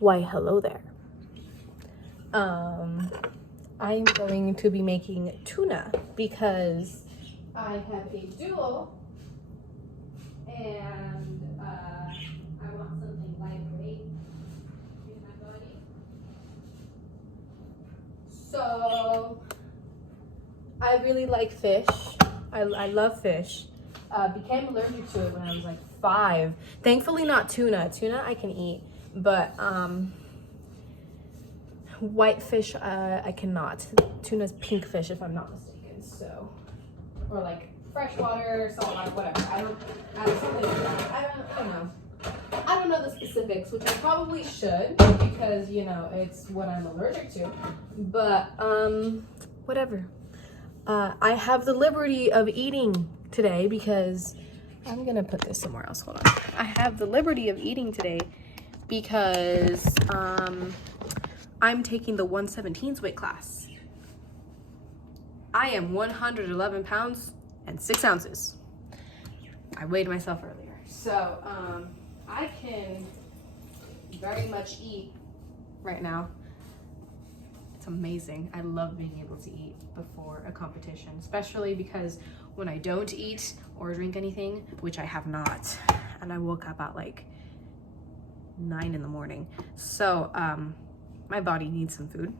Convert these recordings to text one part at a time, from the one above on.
Why, hello there. I'm going to be making tuna because I have a duo and I want something lightweight in my body. So I really like fish. I love fish. Became allergic to it when I was like 5. Thankfully not tuna. Tuna I can eat, but white fish I cannot. Tuna's pink fish if I'm not mistaken. So, or like freshwater, saltwater, whatever. I don't know. I don't know the specifics, which I probably should because you know it's what I'm allergic to. But whatever. I have the liberty of eating today because I'm gonna put this somewhere else. Hold on. I have the liberty of eating today because I'm taking the 117s weight class. I am 111 pounds and 6 ounces. I weighed myself earlier. So I can very much eat right now. It's amazing. I love being able to eat before a competition, especially because when I don't eat or drink anything, which I have not, and I woke up at like 9 in the morning. So my body needs some food.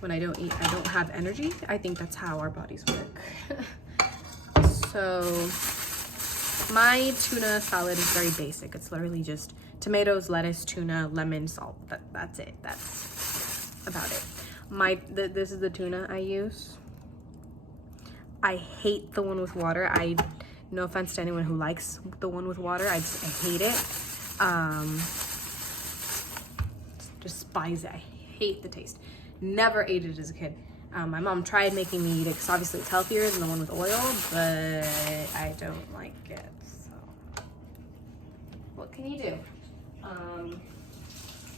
When I don't eat, I don't have energy. I think that's how our bodies work. So my tuna salad is very basic. It's literally just tomatoes, lettuce, tuna, lemon, salt. That's it. That's about it. This is the tuna I use. I hate the one with water. No offense to anyone who likes the one with water. I hate it. Despise it. I hate the taste. Never ate it as a kid. My mom tried making me eat it because obviously it's healthier than the one with oil, but I don't like it. So what can you do?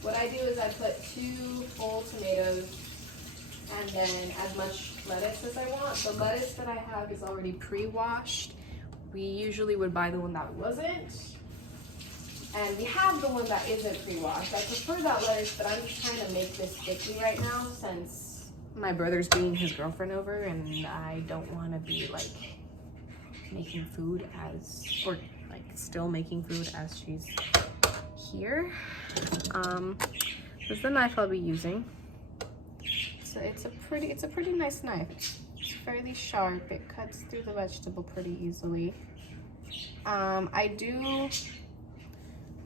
What I do is I put 2 full tomatoes and then as much lettuce as I want. The lettuce that I have is already pre-washed. We usually would buy the one that wasn't. And we have the one that isn't pre-washed. I prefer that lettuce, but I'm just trying to make this sticky right now since my brother's bringing his girlfriend over and I don't want to be like making food or like still making food as she's here. This is the knife I'll be using. So it's a pretty nice knife. It's fairly sharp. It cuts through the vegetable pretty easily. I do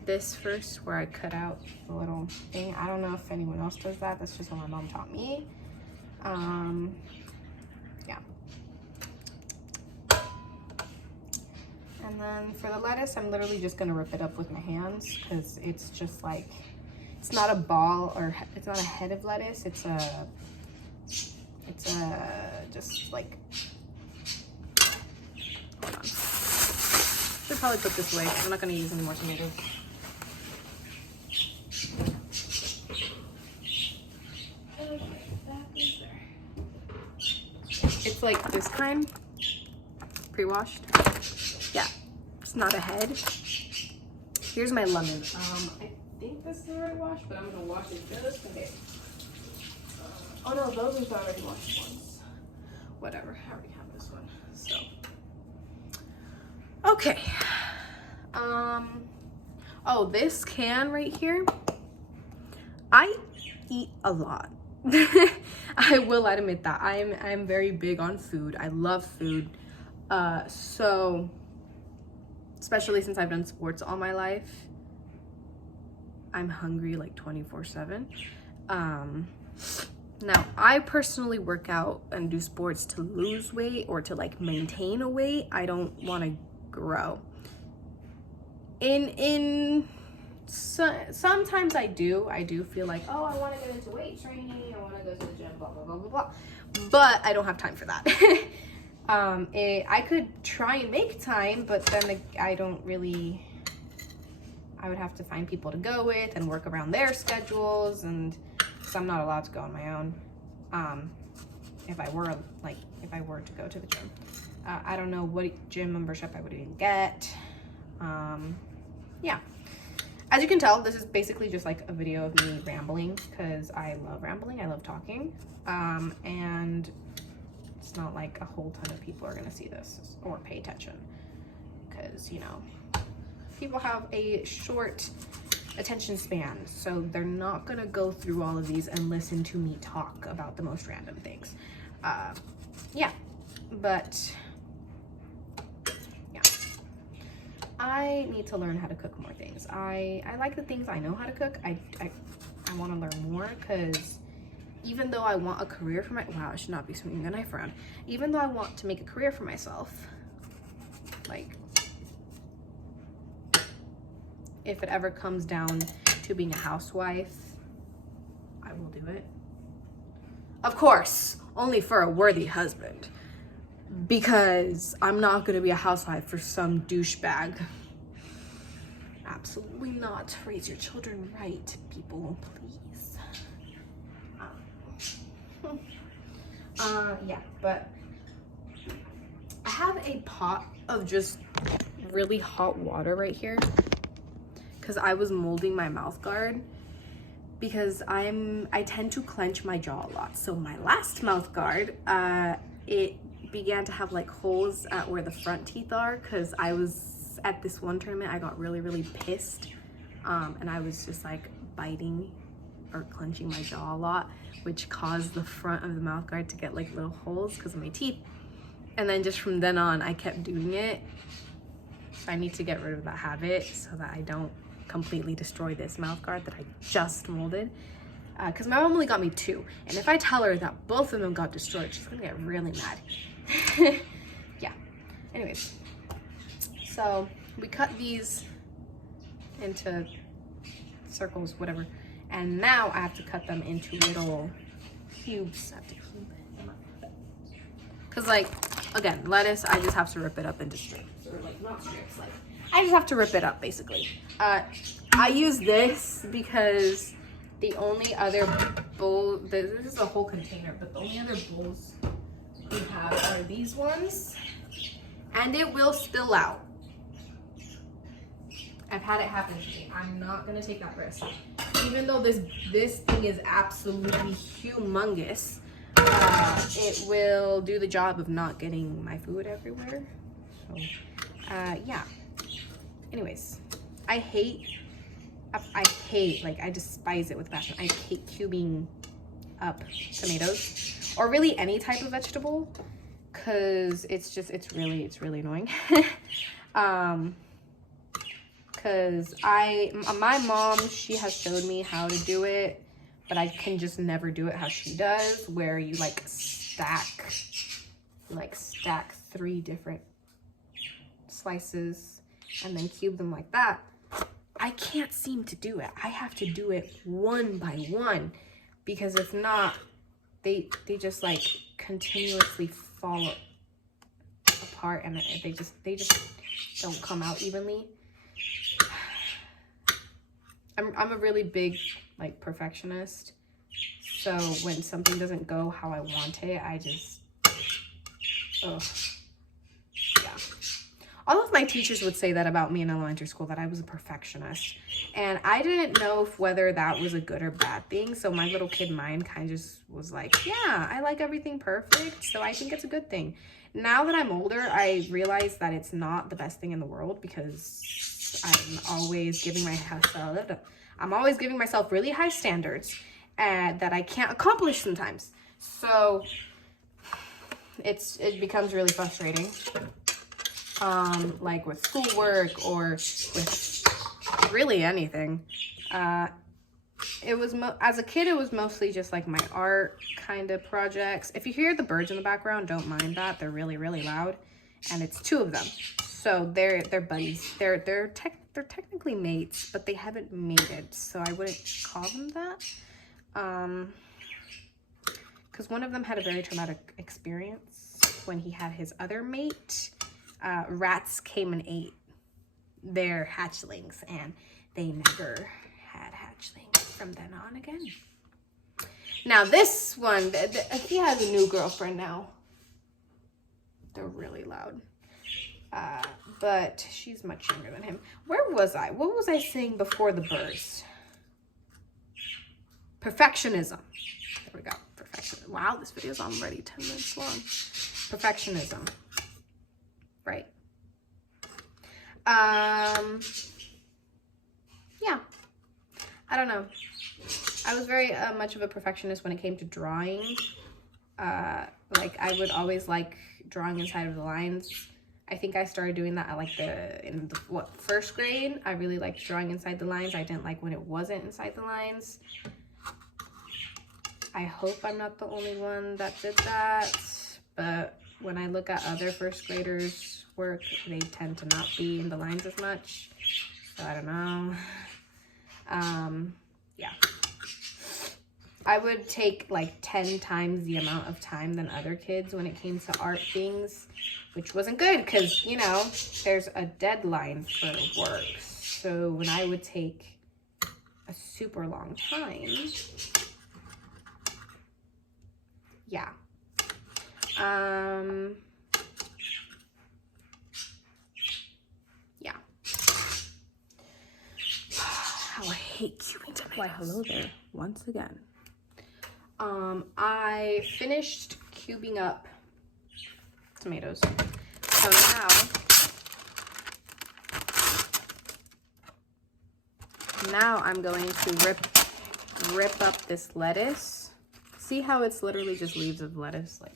this first where I cut out the little thing. I don't know if anyone else does that. That's just what my mom taught me. Yeah. And then for the lettuce, I'm literally just gonna rip it up with my hands because it's just like, it's not a ball or it's not a head of lettuce. It's just like, hold on. Should probably put this away because I'm not gonna use any more tomatoes. It's like this kind, pre-washed. Yeah, it's not a head. Here's my lemon. I think this is already washed, but I'm gonna wash it just in case. Oh no, those are the already washed ones. Whatever, I already have this one. So, okay. Oh, this can right here. I eat a lot. I will admit that I'm very big on food. I love food. So especially since I've done sports all my life, I'm hungry like 24/7. Now I personally work out and do sports to lose weight or to like maintain a weight. I don't want to grow. Sometimes I do feel like, oh, I want to get into weight training, I want to go to the gym, blah blah blah blah blah, but I don't have time for that. I could try and make time, but then I would have to find people to go with and work around their schedules, and so I'm not allowed to go on my own. If I were to go to the gym, I don't know what gym membership I would even get. Yeah. As you can tell, this is basically just like a video of me rambling because I love rambling. I love talking. And it's not like a whole ton of people are going to see this or pay attention because, you know, people have a short attention span. So they're not going to go through all of these and listen to me talk about the most random things. Yeah, but yeah, I need to learn how to cook more things. I like the things I know how to cook. I want to learn more because even though I want a career for wow, I should not be swinging a knife around. Even though I want to make a career for myself, like if it ever comes down to being a housewife, I will do it. Of course, only for a worthy husband. Because I'm not gonna be a housewife for some douchebag. Absolutely not. Raise your children right, people, please. Yeah, but I have a pot of just really hot water right here because I was molding my mouth guard because I tend to clench my jaw a lot. So my last mouth guard, it began to have like holes at where the front teeth are because I was at this one tournament, I got really pissed and I was just like biting or clenching my jaw a lot, which caused the front of the mouth guard to get like little holes because of my teeth. And then just from then on, I kept doing it. So I need to get rid of that habit so that I don't completely destroy this mouth guard that I just molded. Because my mom only got me 2. And if I tell her that both of them got destroyed, she's gonna get really mad. Yeah, anyways. So we cut these into circles, whatever. And now I have to cut them into little cubes. Because like, again, lettuce, I just have to rip it up into strips. Or like, not strips, like, I just have to rip it up, basically. I use this because the only other bowl, this is a whole container, but the only other bowls we have are these ones. And it will spill out. I've had it happen to me. I'm not gonna take that risk. Even though this thing is absolutely humongous, it will do the job of not getting my food everywhere. So, yeah. Anyways, I hate, like, I despise it with passion. I hate cubing up tomatoes or really any type of vegetable because it's really annoying. Because my mom, she has showed me how to do it, but I can just never do it how she does, where you like stack 3 different slices and then cube them like that. I can't seem to do it. I have to do it one by one because if not, they just like continuously fall apart and they just don't come out evenly. I'm a really big like perfectionist, so when something doesn't go how I want it, I just yeah. All of my teachers would say that about me in elementary school, that I was a perfectionist, and I didn't know whether that was a good or bad thing. So my little kid mind kind of just was like, yeah, I like everything perfect, so I think it's a good thing. Now that I'm older, I realize that it's not the best thing in the world because I'm always giving myself really high standards that I can't accomplish sometimes. So it becomes really frustrating. Like with schoolwork or with really anything. It was as a kid, it was mostly just like my art kind of projects. If you hear the birds in the background, don't mind that. They're really loud, and it's 2 of them. So they're buddies. They're technically mates, but they haven't mated, so I wouldn't call them that. Because one of them had a very traumatic experience when he had his other mate. Rats came and ate their hatchlings, and they never had hatchlings from then on again. Now this one, he has a new girlfriend now. They're really loud. But she's much younger than him. Where was I? What was I saying before the birds? Perfectionism. There we go. Perfectionism. Wow, this video is already 10 minutes long. Perfectionism. Right. Yeah. I don't know. I was very much of a perfectionist when it came to drawing. Like I would always like drawing inside of the lines. I think I started doing that at like first grade. I really liked drawing inside the lines. I didn't like when it wasn't inside the lines. I hope I'm not the only one that did that, but when I look at other first graders' work, they tend to not be in the lines as much. So I don't know. Yeah. I would take like 10 times the amount of time than other kids when it came to art things, which wasn't good because, you know, there's a deadline for work. So when I would take a super long time, yeah. Yeah. How I hate cubing tomatoes. Why, hello there, once again. I finished cubing up tomatoes. So now I'm going to rip up this lettuce. See how it's literally just leaves of lettuce? Like,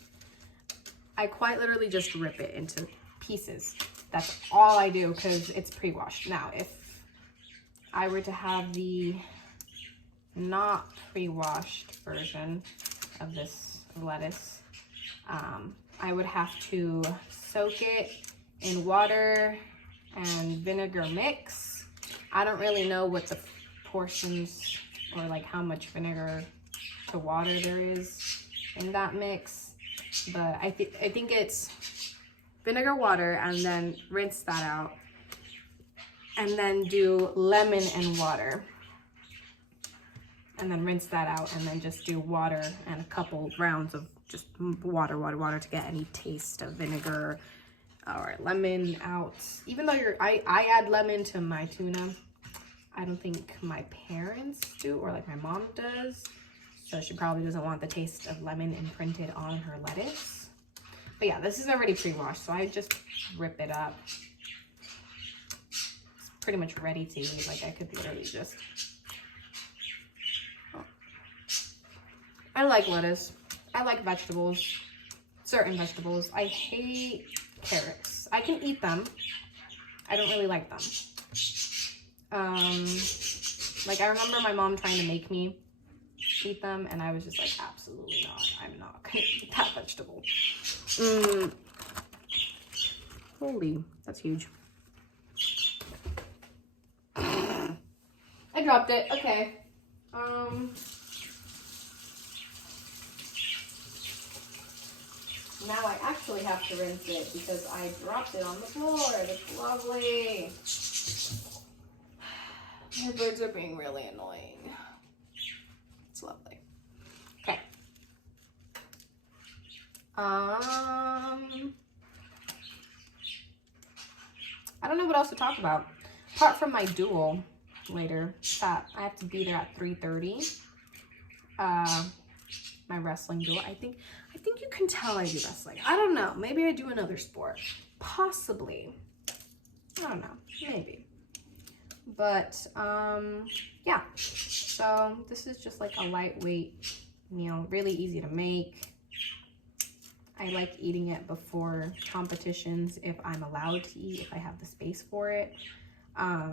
I quite literally just rip it into pieces. That's all I do because it's pre-washed. Now, if I were to have the not pre-washed version of this lettuce, I would have to soak it in water and vinegar mix. I don't really know what the portions or like how much vinegar to water there is in that mix, but I think it's vinegar, water, and then rinse that out, and then do lemon and water, and then rinse that out, and then just do water and a couple rounds of just water to get any taste of vinegar or lemon out. Even though I add lemon to my tuna, I don't think my parents do, or like my mom does. So she probably doesn't want the taste of lemon imprinted on her lettuce. But yeah, this is already pre-washed, so I just rip it up. It's pretty much ready to eat. Like I could literally just... I like lettuce. I like vegetables. Certain vegetables. I hate carrots. I can eat them. I don't really like them. Like I remember my mom trying to make me eat them, and I was just like, absolutely not. I'm not gonna eat that vegetable. Holy, that's huge. I dropped it. Okay. Now I actually have to rinse it because I dropped it on the floor. That's lovely. My birds are being really annoying. It's lovely. Okay. I don't know what else to talk about. Apart from my duel later, that I have to be there at 3:30. My wrestling duel. I think you can tell I do wrestling. I don't know. Maybe I do another sport. Possibly. I don't know. Maybe. But yeah. So this is just like a lightweight meal. Really easy to make. I like eating it before competitions if I'm allowed to eat, if I have the space for it. Yeah,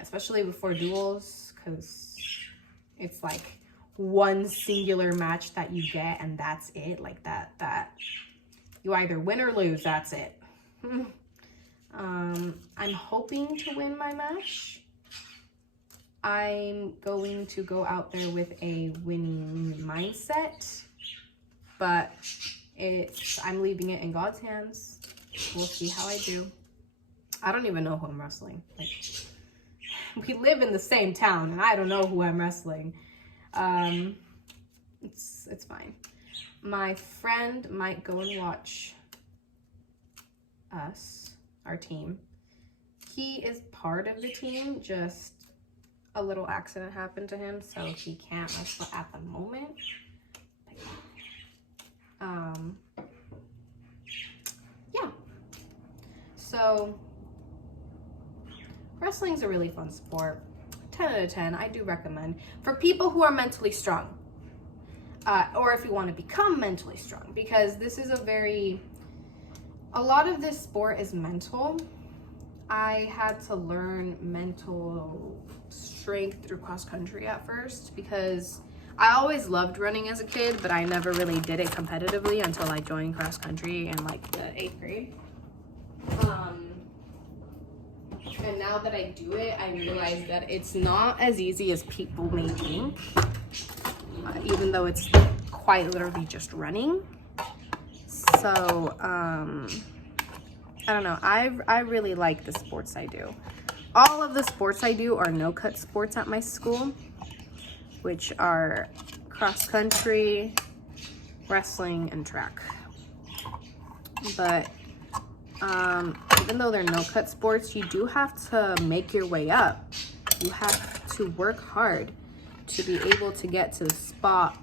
especially before duels, because it's like one singular match that you get and that's it. Like that you either win or lose, that's it. I'm hoping to win my match. I'm going to go out there with a winning mindset, but I'm leaving it in God's hands. We'll see how I do. I don't even know who I'm wrestling. Like, we live in the same town and I don't know who I'm wrestling. It's fine. My friend might go and watch us, our team. He is part of the team, just a little accident happened to him, so he can't wrestle at the moment. Yeah. So wrestling's a really fun sport. 10 out of 10, I do recommend for people who are mentally strong, or if you want to become mentally strong, because this is a lot of this sport is mental. I had to learn mental strength through cross country at first, because I always loved running as a kid, but I never really did it competitively until I joined cross country in like the 8th grade. And now that I do it, I realize that it's not as easy as people may think, even though it's quite literally just running. So, I don't know. I really like the sports I do. All of the sports I do are no-cut sports at my school, which are cross country, wrestling, and track. But even though they're no-cut sports, you do have to make your way up. You have to work hard to be able to get to the spot,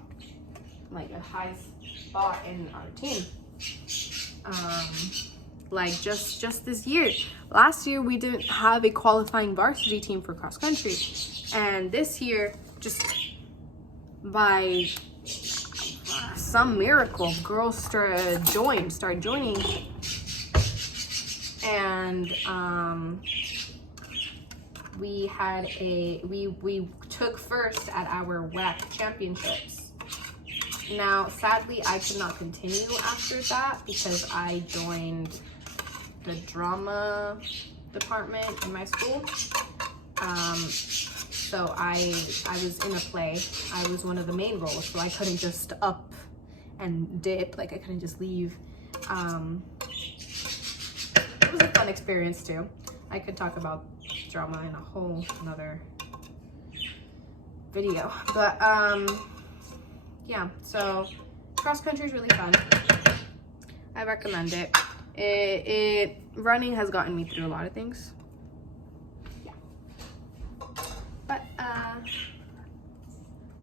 like a high spot in our team. Like just this year. Last year we didn't have a qualifying varsity team for cross country, and this year, just by some miracle, girls started joining, and we took first at our WAC championships. Now, sadly, I could not continue after that because I joined the drama department in my school. So I was in a play. I was one of the main roles, so I couldn't just up and dip. Like, I couldn't just leave. It was a fun experience too. I could talk about drama in a whole another video, but yeah, so cross country is really fun. I recommend it. Running has gotten me through a lot of things.